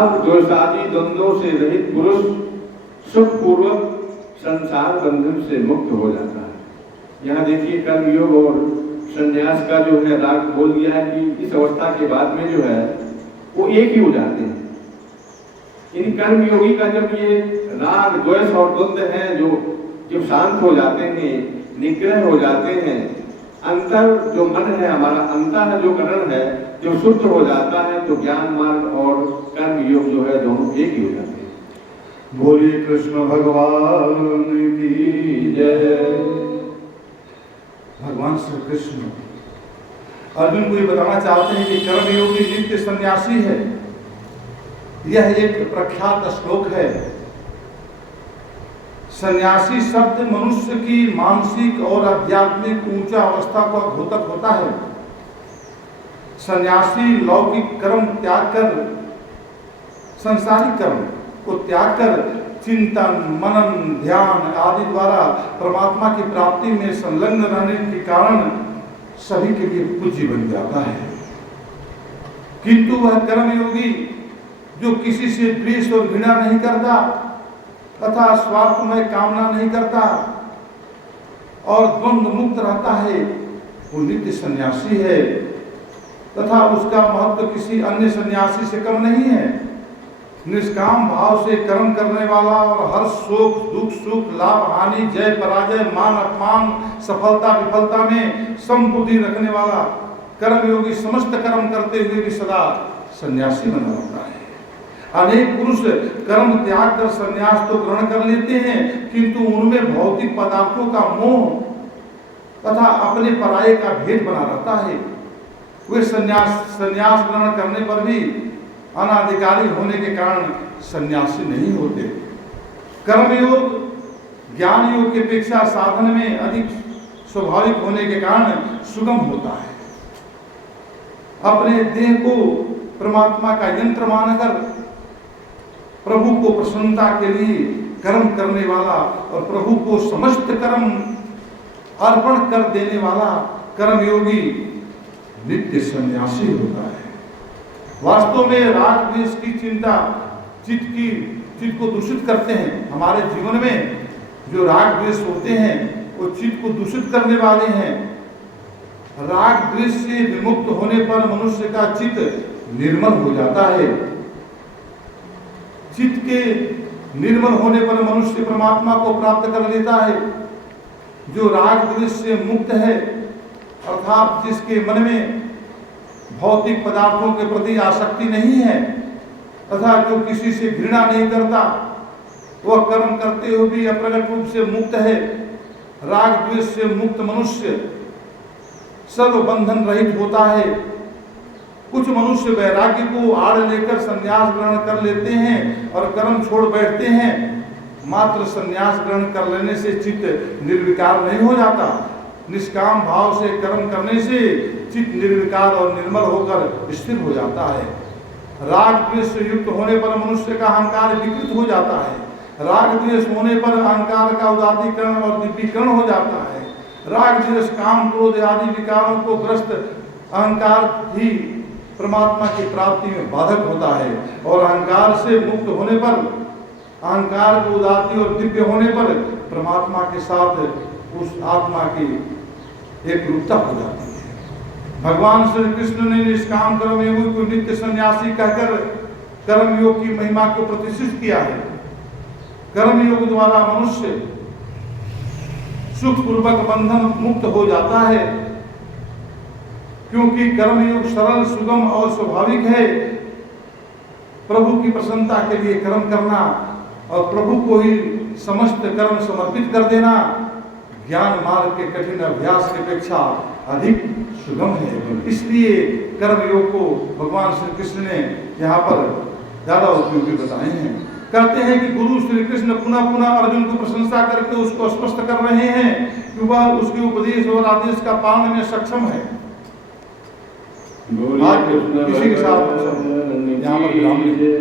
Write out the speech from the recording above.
द्वेषादि द्वंद्वों से रहित पुरुष सुखपूर्वक संसार बंधन से मुक्त हो जाता है। यहाँ देखिए कर्म योग और संन्यास का जो है राग बोल दिया है कि इस अवस्था के बाद में जो है वो एक ही हो जाते हैं। इन कर्म योगी का जब ये राग द्वेष और द्वंद्व है जो शांत हो जाते हैं, निग्रह हो जाते हैं, अंतर जो मन है हमारा अंतर जो करण है जो शुद्ध हो जाता है, तो ज्ञान मार्ग और कर्म योग जो है दोनों एक ही हो जाते हैं। बोलिए कृष्ण भगवान की जय। भगवान श्री कृष्ण अर्जुन को ये बताना चाहते हैं कि कर्म योगी नित्य सन्यासी है। यह एक प्रख्यात श्लोक है। सन्यासी शब्द मनुष्य की मानसिक और आध्यात्मिक ऊंचा अवस्था का द्योतक होता है। सन्यासी लौकिक कर्म त्याग कर, संसारिक कर्म को त्याग कर चिंतन, मनन, ध्यान आदि द्वारा परमात्मा की प्राप्ति में संलग्न रहने के कारण सभी के लिए पूज्य बन जाता है। किंतु वह कर्मयोगी जो किसी से द्वेष और घृणा नहीं करता तथा स्वार्थमय कामना नहीं करता और द्वंद्व मुक्त रहता है, वो नित्य सन्यासी है तथा उसका महत्व किसी अन्य सन्यासी से कम नहीं है। निष्काम भाव से कर्म करने वाला और हर शोक दुख सुख लाभ हानि जय पराजय मान अपमान सफलता विफलता में समबुद्धि रखने वाला कर्मयोगी समस्त कर्म करते हुए भी सदा सन्यासी बना रहता है। अनेक पुरुष कर्म त्याग कर संन्यास तो ग्रहण कर लेते हैं, किंतु उनमें भौतिक पदार्थों का मोह तथा अपने पराये का भेद बना रहता है। वे संन्यास ग्रहण करने पर भी अनाधिकारी होने के कारण सन्यासी नहीं होते। कर्मयोग ज्ञान योग की अपेक्षा साधन में अधिक स्वाभाविक होने के कारण सुगम होता है। अपने देह को परमात्मा का यंत्र मानकर प्रभु को प्रसन्नता के लिए कर्म करने वाला और प्रभु को समस्त कर्म अर्पण कर देने वाला कर्मयोगी नित्य सन्यासी होता है। वास्तव में राग द्वेष की चिंता चित्त को दूषित करते हैं। हमारे जीवन में जो राग द्वेष होते हैं वो चित्त को दूषित करने वाले हैं। राग द्वेष से विमुक्त होने पर मनुष्य का चित्त निर्मल हो जाता है। चित्त के निर्मल होने पर मनुष्य परमात्मा को प्राप्त कर लेता है। जो राग द्वेष से मुक्त है अर्थात जिसके मन में भौतिक पदार्थों के प्रति आसक्ति नहीं है तथा जो किसी से घृणा नहीं करता, वह कर्म करते हुए भी अप्रगट रूप से मुक्त है। राग द्वेष से मुक्त मनुष्य सर्व बंधन रहित होता है। कुछ मनुष्य वैराग्य को आड़ लेकर संन्यास ग्रहण कर लेते हैं और कर्म छोड़ बैठते हैं। मात्र संन्यास ग्रहण कर लेने से चित्त निर्विकार नहीं हो जाता। निष्काम भाव से कर्म करने से चित्त निर्विकार और निर्मल होकर स्थिर हो जाता है। राग द्वेष से युक्त होने पर मनुष्य का अहंकार विकृत हो जाता है। राग द्वेष होने पर अहंकार का उदातीकरण और दिव्यीकरण हो जाता है। राग द्वेष काम क्रोध आदि विकारों को ग्रस्त अहंकार ही परमात्मा की प्राप्ति में बाधक होता है और अहंकार से मुक्त होने पर, अहंकार को उदाती और दिव्य होने पर परमात्मा के साथ उस आत्मा की एक रूपता हो जाती है। भगवान श्री कृष्ण ने निष्काम कर्मयोगी को नित्य सन्यासी कहकर कर्मयोग की महिमा को प्रतिष्ठित किया है। कर्मयोग द्वारा मनुष्य सुखपूर्वक बंधन मुक्त हो जाता है, क्योंकि कर्मयोग सरल सुगम और स्वाभाविक है। प्रभु की प्रसन्नता के लिए कर्म करना और प्रभु को ही समस्त कर्म समर्पित कर देना ज्ञान मार्ग के कठिन अभ्यास की अपेक्षा अधिक सुगम है। इसलिए कर्मयोग को भगवान श्री कृष्ण ने यहाँ पर ज्यादा उपयोगी बताए हैं। कहते हैं कि गुरु श्री कृष्ण पुनः पुनः अर्जुन को प्रशंसा करके उसको स्पष्ट कर रहे हैं कि वह उसके उपदेश और आदेश का पालन में सक्षम है। आज इसी के साथ यहाँ पर विराम लेंगे।